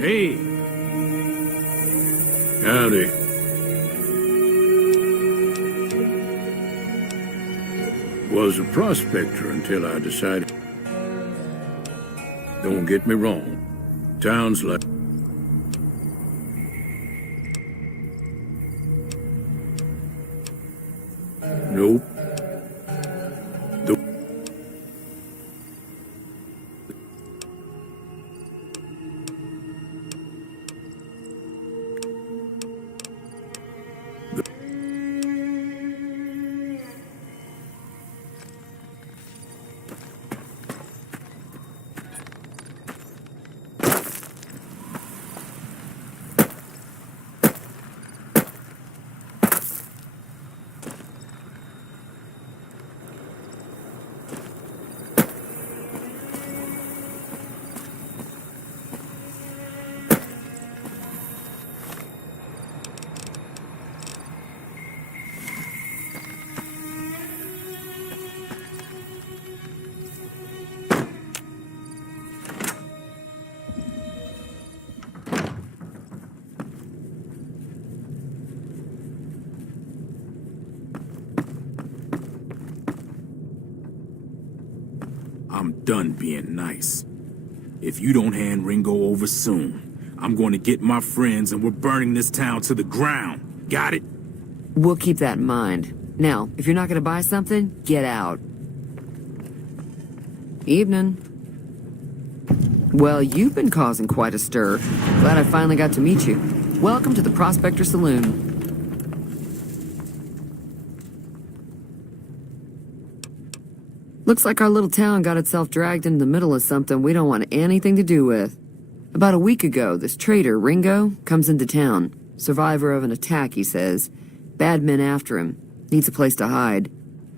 Hey. Howdy. Was a prospector until I decided. Don't get me wrong. Towns like... Nope. I'm done being nice. If you don't hand Ringo over soon, I'm going to get my friends and we're burning this town to the ground. Got it? We'll keep that in mind. Now, if you're not going to buy something, get out. Evening. Well, you've been causing quite a stir. Glad I finally got to meet you. Welcome to the Prospector Saloon. Looks like our little town got itself dragged into the middle of something we don't want anything to do with. About a week ago, this traitor, Ringo, comes into town. Survivor of an attack, he says. Bad men after him. Needs a place to hide.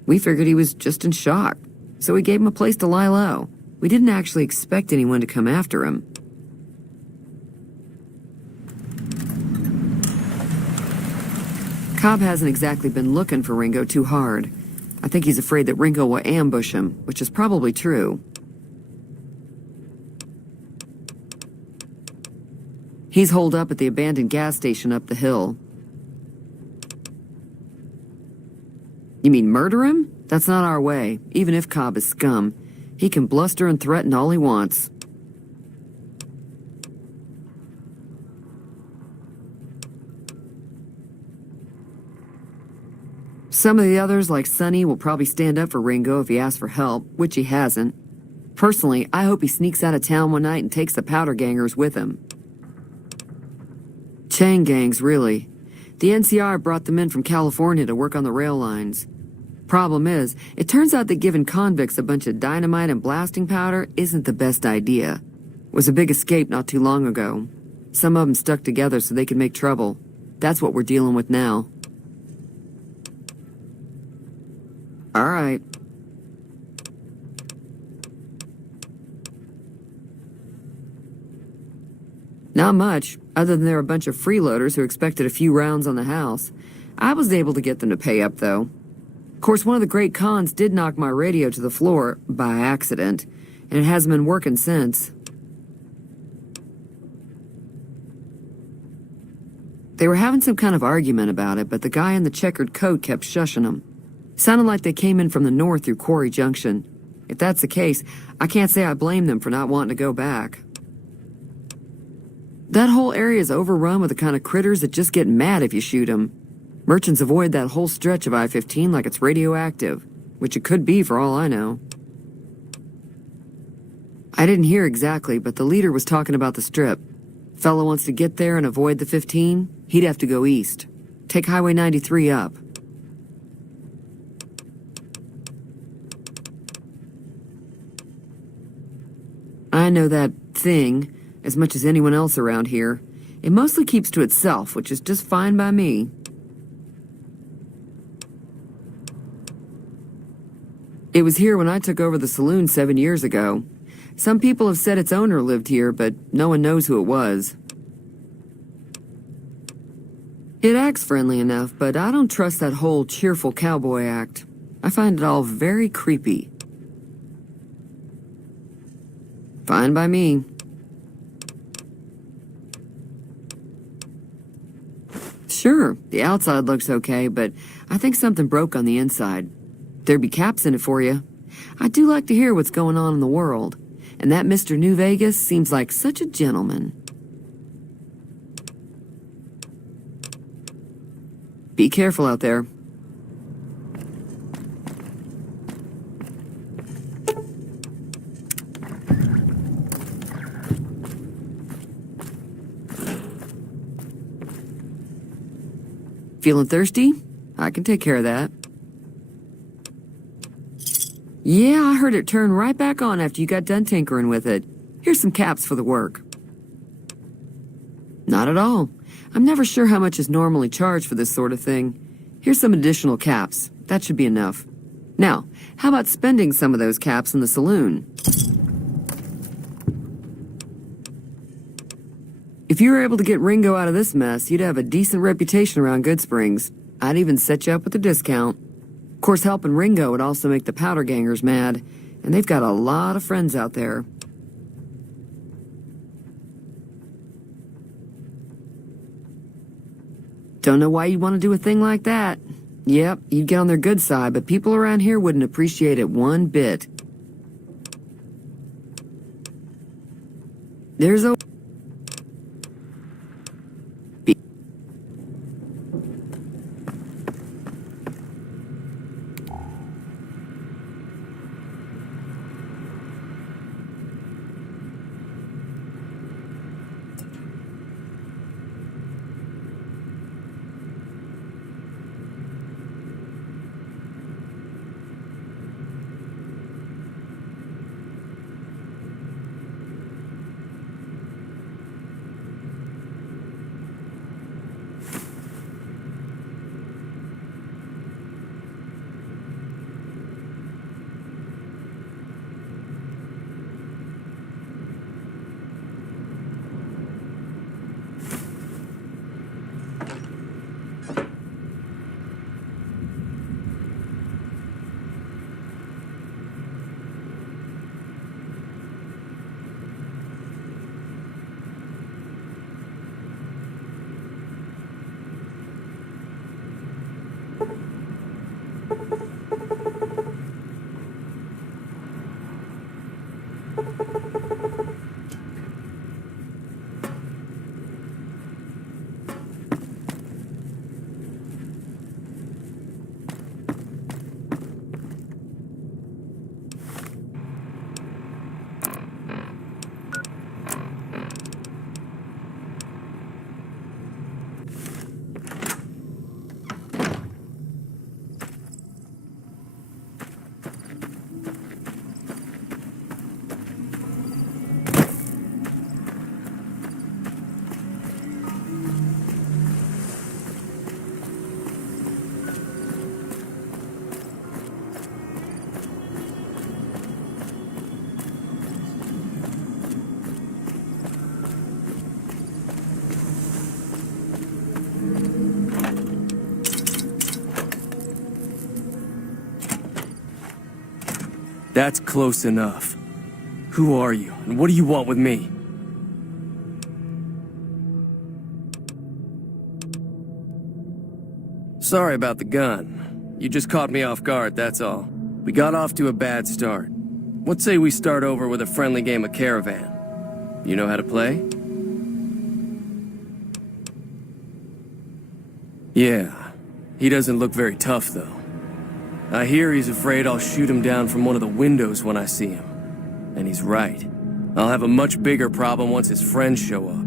We figured he was just in shock, so we gave him a place to lie low. We didn't actually expect anyone to come after him. Cobb hasn't exactly been looking for Ringo too hard. I think he's afraid that Ringo will ambush him, which is probably true. He's holed up at the abandoned gas station up the hill. You mean murder him? That's not our way, even if Cobb is scum. He can bluster and threaten all he wants. Some of the others, like Sonny, will probably stand up for Ringo if he asks for help, which he hasn't. Personally, I hope he sneaks out of town one night and takes the powder gangers with him. Chain gangs, really. The NCR brought them in from California to work on the rail lines. Problem is, it turns out that giving convicts a bunch of dynamite and blasting powder isn't the best idea. It was a big escape not too long ago. Some of them stuck together so they could make trouble. That's what we're dealing with now. All right. Not much, other than they're a bunch of freeloaders who expected a few rounds on the house. I was able to get them to pay up, though. Of course, one of the great cons did knock my radio to the floor, by accident, and it hasn't been working since. They were having some kind of argument about it, but the guy in the checkered coat kept shushing them. Sounded like they came in from the north through Quarry Junction. If that's the case, I can't say I blame them for not wanting to go back. That whole area is overrun with the kind of critters that just get mad if you shoot them. Merchants avoid that whole stretch of I-15 like it's radioactive, which it could be for all I know. I didn't hear exactly, but the leader was talking about the strip. Fellow wants to get there and avoid the 15, he'd have to go east. Take Highway 93 up. I know that thing as much as anyone else around here. It mostly keeps to itself, which is just fine by me. It was here when I took over the saloon 7 years ago. Some people have said its owner lived here, but no one knows who it was. It acts friendly enough, but I don't trust that whole cheerful cowboy act. I find it all very creepy. Fine by me. Sure, the outside looks okay, but I think something broke on the inside. There'd be caps in it for you. I do like to hear what's going on in the world, and that Mr. New Vegas seems like such a gentleman. Be careful out there. Feeling thirsty? I can take care of that. Yeah, I heard it turn right back on after you got done tinkering with it. Here's some caps for the work. Not at all. I'm never sure how much is normally charged for this sort of thing. Here's some additional caps. That should be enough. Now, how about spending some of those caps in the saloon? If you were able to get Ringo out of this mess, you'd have a decent reputation around Goodsprings. I'd even set you up with a discount. Of course, helping Ringo would also make the powder gangers mad, and they've got a lot of friends out there. Don't know why you'd want to do a thing like that. Yep, you'd get on their good side, but people around here wouldn't appreciate it one bit. There's a... That's close enough. Who are you, and what do you want with me? Sorry about the gun. You just caught me off guard, that's all. We got off to a bad start. Let's say we start over with a friendly game of Caravan. You know how to play? Yeah. He doesn't look very tough, though. I hear he's afraid I'll shoot him down from one of the windows when I see him. And he's right. I'll have a much bigger problem once his friends show up.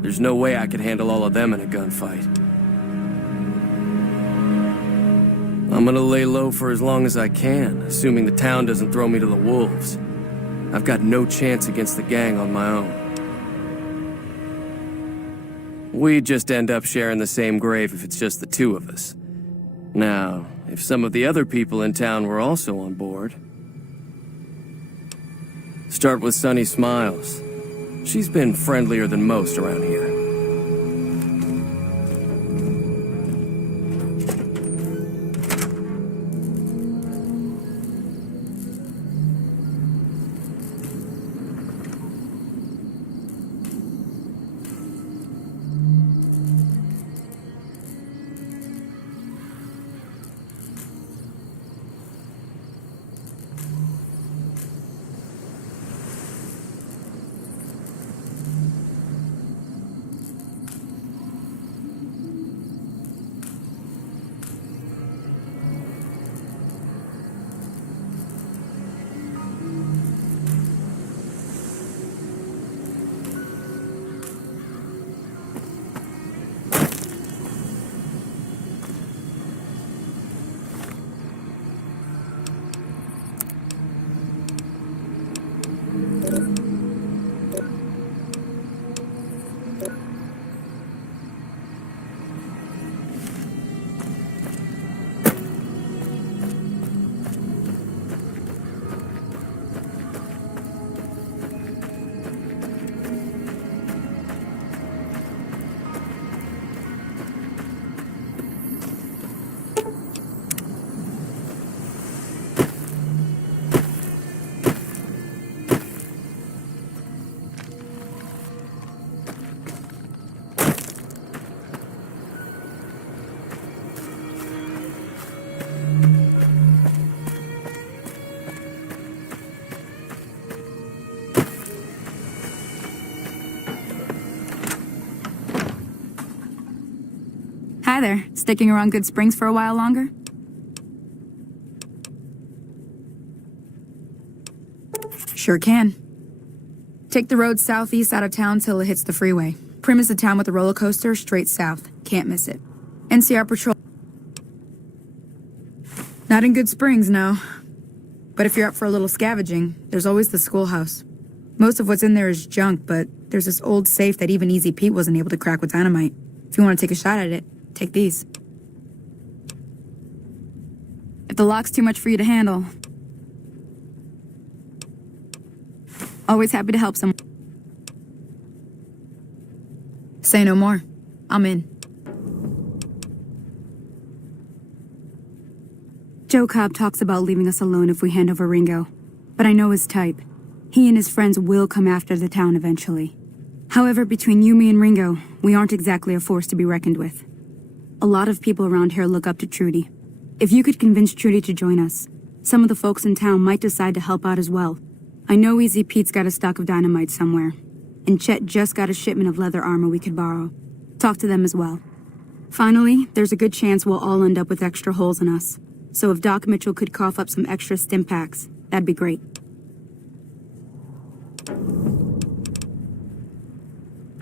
There's no way I could handle all of them in a gunfight. I'm gonna lay low for as long as I can, assuming the town doesn't throw me to the wolves. I've got no chance against the gang on my own. We'd just end up sharing the same grave if it's just the two of us. Now, if some of the other people in town were also on board... Start with Sunny Smiles. She's been friendlier than most around here. Hi there. Sticking around Good Springs for a while longer? Sure can. Take the road southeast out of town till it hits the freeway. Prim is the town with a roller coaster straight south. Can't miss it. NCR patrol. Not in Good Springs, no. But if you're up for a little scavenging, there's always the schoolhouse. Most of what's in there is junk, but there's this old safe that even Easy Pete wasn't able to crack with dynamite. If you want to take a shot at it, take these. If the lock's too much for you to handle, always happy to help someone. Say no more. I'm in. Joe Cobb talks about leaving us alone if we hand over Ringo, but I know his type. He and his friends will come after the town eventually. However, between you, me, and Ringo, we aren't exactly a force to be reckoned with. A lot of people around here look up to Trudy. If you could convince Trudy to join us, some of the folks in town might decide to help out as well. I know Easy Pete's got a stock of dynamite somewhere, and Chet just got a shipment of leather armor we could borrow. Talk to them as well. Finally, there's a good chance we'll all end up with extra holes in us. So if Doc Mitchell could cough up some extra stim packs, that'd be great.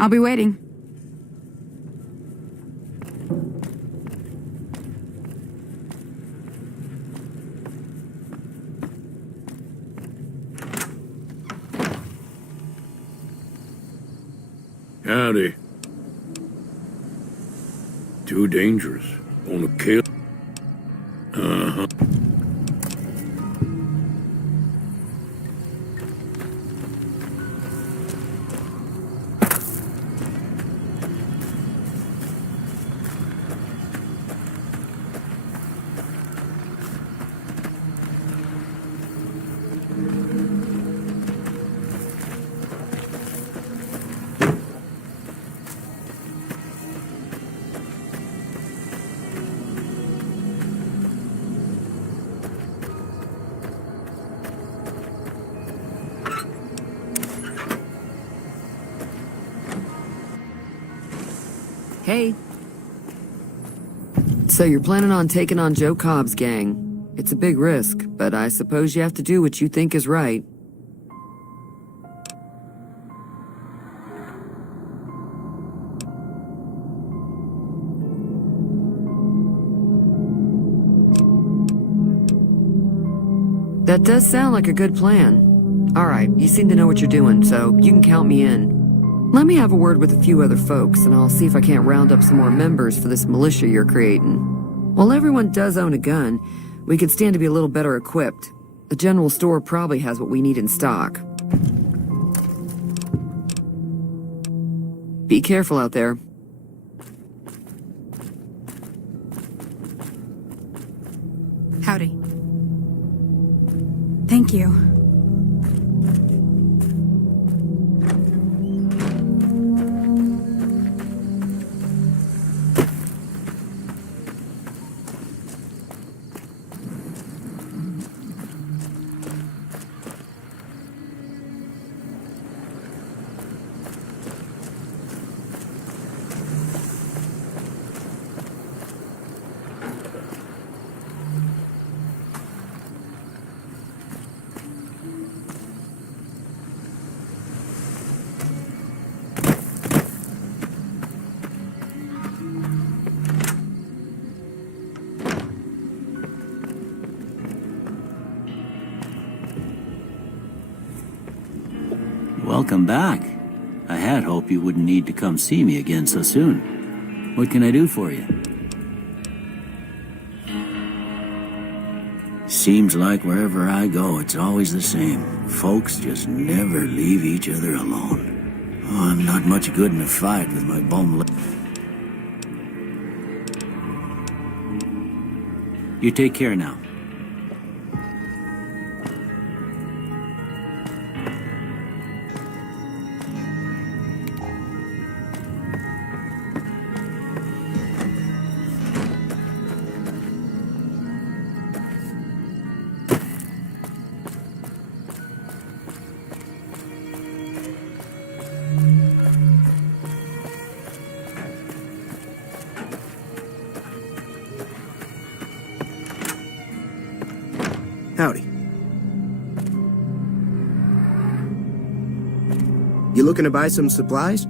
I'll be waiting. Howdy. Too dangerous. Wanna kill? Uh-huh. Hey. So you're planning on taking on Joe Cobb's gang. It's a big risk, but I suppose you have to do what you think is right. That does sound like a good plan. All right, you seem to know what you're doing, so you can count me in. Let me have a word with a few other folks, and I'll see if I can't round up some more members for this militia you're creating. While everyone does own a gun, we could stand to be a little better equipped. The general store probably has what we need in stock. Be careful out there. Howdy. Thank you. Welcome back. I had hoped you wouldn't need to come see me again so soon. What can I do for you? Seems like wherever I go, it's always the same. Folks just never leave each other alone. Oh, I'm not much good in a fight with my bum. You take care now. You looking to buy some supplies?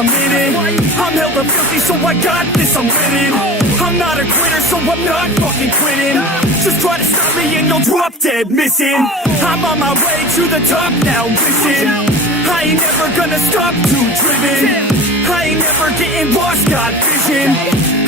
I'm in it. I'm hella filthy, so I got this, I'm winning. I'm not a quitter, so I'm not fucking quitting. Just try to stop me and you'll drop dead missing. I'm on my way to the top now, listen. I ain't never gonna stop, too driven. I ain't never getting lost, got vision.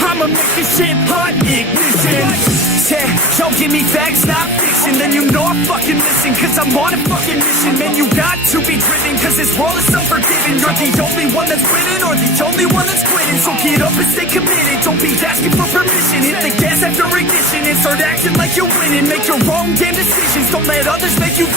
I'ma make this shit hot, ignition. Yeah, yo, give me facts, not fiction. Then you know I'm fucking listen, cause I'm on a fucking mission. Man, you got to be driven, cause this world is unforgiving. You're the only one that's winning, or the only one that's quitting. So get up and stay committed, don't be asking for permission. Hit the gas after ignition and start acting like you're winning. Make your own damn decisions, don't let others make you.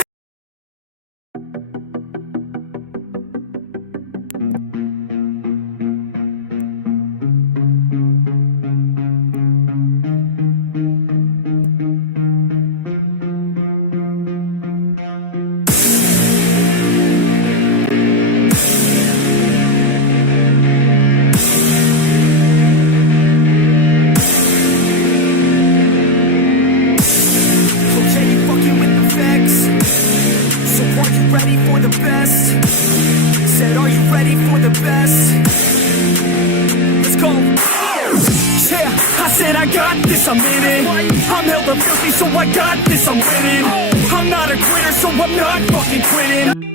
I'm in it. I'm hella filthy, so I got this, I'm winning. I'm not a quitter, so I'm not fucking quitting.